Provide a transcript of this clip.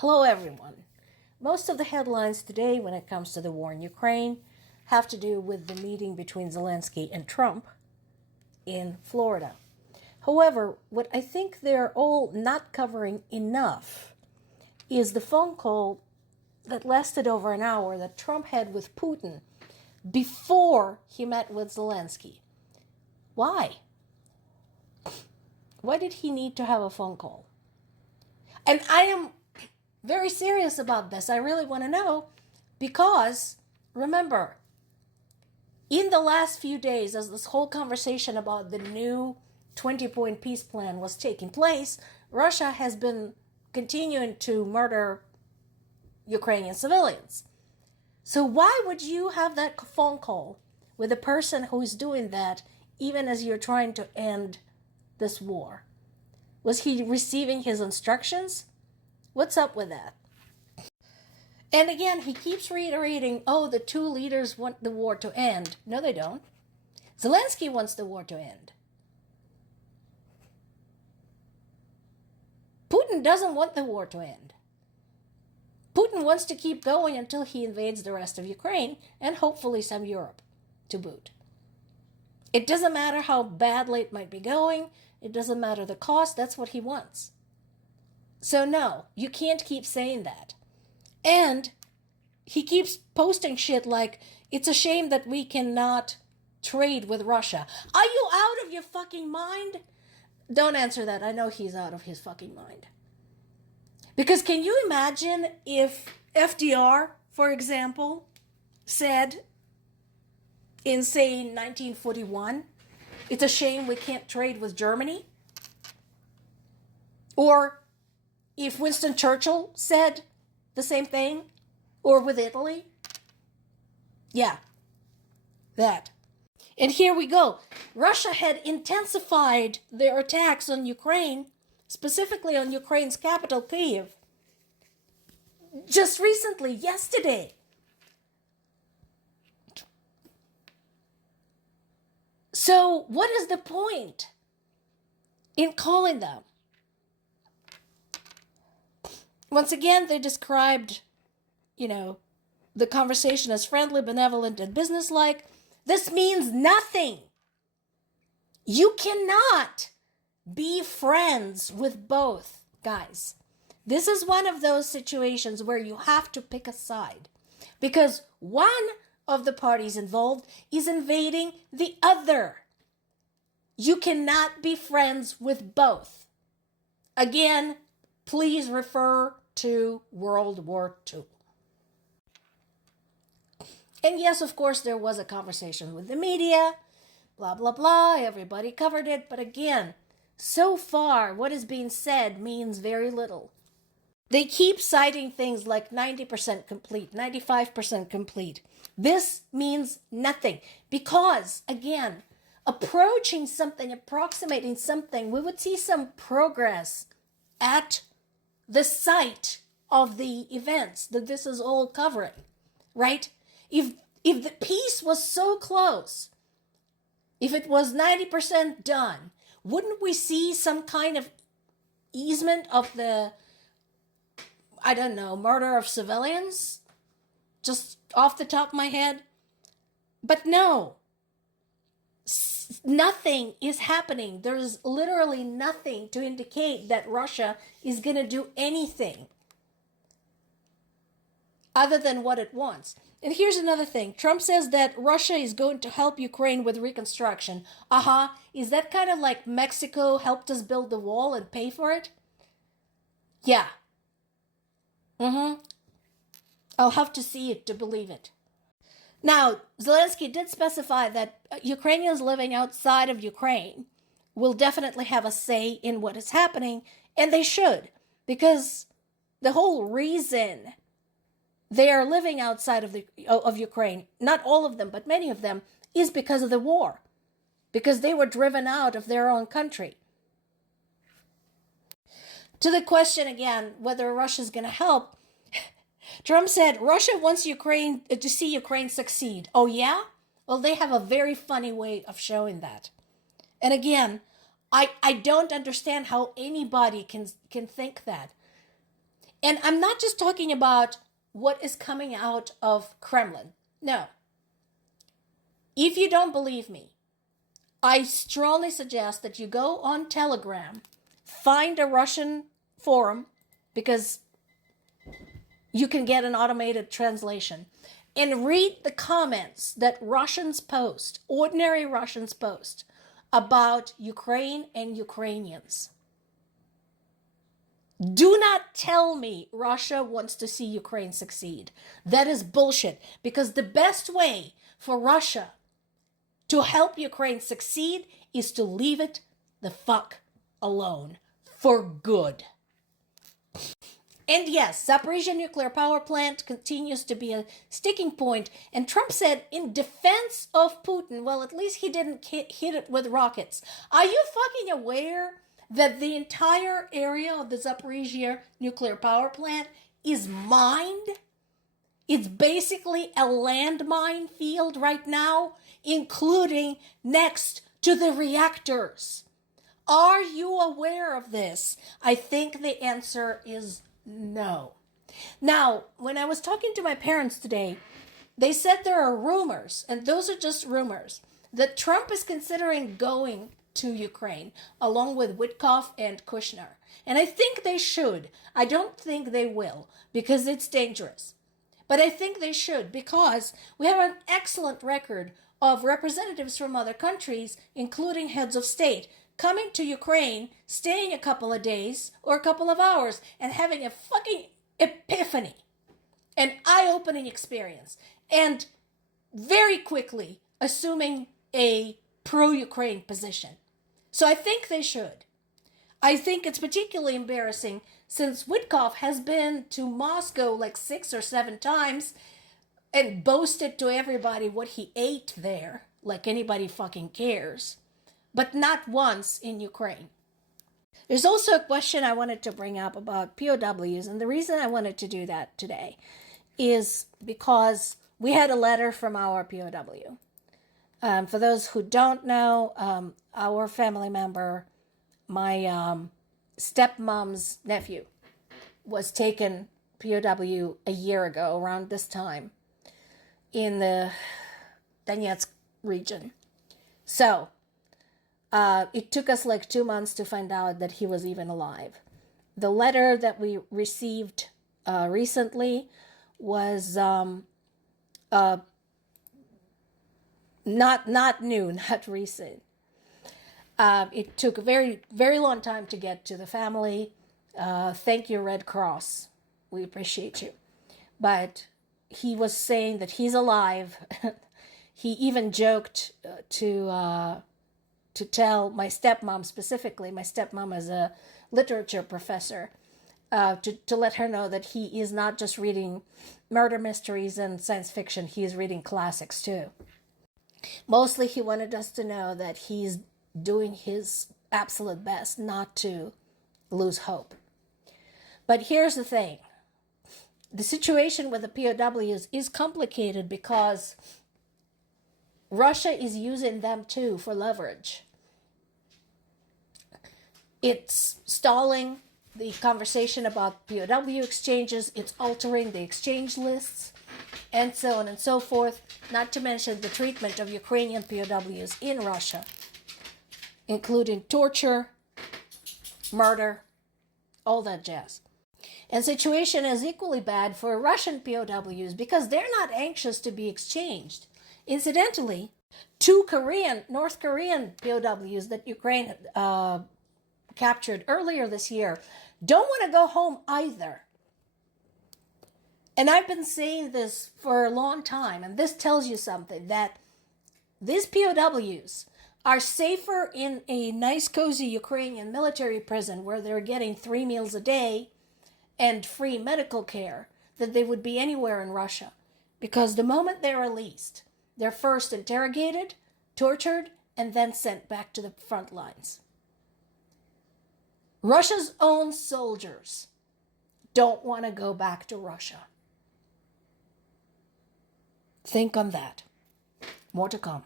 Hello, everyone. Most of the headlines today, when it comes to the war in Ukraine, have to do with the meeting between Zelensky and Trump in Florida. However, what I think they're all not covering enough is the phone call that lasted over an hour that Trump had with Putin before he met with Zelensky. Why? Why did he need to have a phone call? And I am very serious about this. I really want to know because, remember, in the last few days, as this whole conversation about the new 20-point peace plan was taking place, Russia has been continuing to murder Ukrainian civilians. So why would you have that phone call with a person who is doing that even as you're trying to end this war? Was he receiving his instructions? What's up with that? And again, he keeps reiterating, the two leaders want the war to end. No, they don't. Zelensky wants the war to end. Putin doesn't want the war to end. Putin wants to keep going until he invades the rest of Ukraine and hopefully some Europe to boot. It doesn't matter how badly it might be going. It doesn't matter the cost. That's what he wants. So no, you can't keep saying that. And he keeps posting shit like, it's a shame that we cannot trade with Russia. Are you out of your fucking mind? Don't answer that. I know he's out of his fucking mind. Because can you imagine if FDR, for example, said in, say, 1941, it's a shame we can't trade with Germany? Or if Winston Churchill said the same thing, or with Italy? Yeah, that. And here we go. Russia had intensified their attacks on Ukraine, specifically on Ukraine's capital, Kyiv, just recently, yesterday. So what is the point in calling them? Once again, they described, the conversation as friendly, benevolent, and businesslike. This means nothing. You cannot be friends with both, guys. This is one of those situations where you have to pick a side because one of the parties involved is invading the other. You cannot be friends with both. Again, please refer to World War II. And yes, of course, there was a conversation with the media, blah, blah, blah. Everybody covered it. But again, so far, what is being said means very little. They keep citing things like 90% complete, 95% complete. This means nothing because, again, approaching something, approximating something, we would see some progress at the site of the events that this is all covering, right? If the peace was so close, if it was 90% done, wouldn't we see some kind of easement of the, murder of civilians? Just off the top of my head. But no, nothing is happening. There's literally nothing to indicate that Russia is going to do anything other than what it wants. And here's another thing. Trump says that Russia is going to help Ukraine with reconstruction. Is that kind of like Mexico helped us build the wall and pay for it? Yeah. I'll have to see it to believe it. Now, Zelensky did specify that Ukrainians living outside of Ukraine will definitely have a say in what is happening, and they should, because the whole reason they are living outside of Ukraine, not all of them, but many of them, is because of the war, because they were driven out of their own country. To the question again, whether Russia's going to help, Trump said Russia wants Ukraine to see Ukraine succeed. Oh yeah? Well, they have a very funny way of showing that. And again, I don't understand how anybody can think that. And I'm not just talking about what is coming out of Kremlin. No. If you don't believe me, I strongly suggest that you go on Telegram, find a Russian forum, because you can get an automated translation, and read the comments that Russians post, ordinary Russians post, about Ukraine and Ukrainians. Do not tell me Russia wants to see Ukraine succeed. That is bullshit, because the best way for Russia to help Ukraine succeed is to leave it the fuck alone for good. And yes, Zaporizhia nuclear power plant continues to be a sticking point. And Trump said in defense of Putin, well, at least he didn't hit it with rockets. Are you fucking aware that the entire area of the Zaporizhia nuclear power plant is mined? It's basically a landmine field right now, including next to the reactors. Are you aware of this? I think the answer is no. Now, when I was talking to my parents today, they said there are rumors, and those are just rumors, that Trump is considering going to Ukraine, along with Witkoff and Kushner. And I think they should. I don't think they will, because it's dangerous. But I think they should, because we have an excellent record of representatives from other countries, including heads of state, coming to Ukraine, staying a couple of days or a couple of hours, and having a fucking epiphany, an eye-opening experience, and very quickly assuming a pro-Ukraine position. So I think they should. I think it's particularly embarrassing since Witkoff has been to Moscow like 6 or 7 times and boasted to everybody what he ate there, like anybody fucking cares, but not once in Ukraine. There's also a question I wanted to bring up about POWs, and the reason I wanted to do that today is because we had a letter from our POW. For those who don't know, our family member, my stepmom's nephew, was taken POW a year ago around this time in the Donetsk region. So it took us like 2 months to find out that he was even alive. The letter that we received recently was not new, not recent. It took a very, very long time to get to the family. Thank you, Red Cross. We appreciate you. But he was saying that he's alive. He even joked to tell my stepmom specifically. My stepmom is a literature professor. To let her know that he is not just reading murder mysteries and science fiction. He is reading classics too. Mostly he wanted us to know that he's doing his absolute best not to lose hope. But here's the thing. The situation with the POWs is complicated because Russia is using them too for leverage. It's stalling the conversation about POW exchanges. It's altering the exchange lists, and so on and so forth, not to mention the treatment of Ukrainian POWs in Russia, including torture, murder, all that jazz. And the situation is equally bad for Russian POWs because they're not anxious to be exchanged. Incidentally, 2 North Korean POWs that Ukraine captured earlier this year don't want to go home either. And I've been saying this for a long time, and this tells you something, that these POWs are safer in a nice, cozy Ukrainian military prison where they're getting 3 meals a day and free medical care than they would be anywhere in Russia. Because the moment they're released, they're first interrogated, tortured, and then sent back to the front lines. Russia's own soldiers don't want to go back to Russia. Think on that. More to come.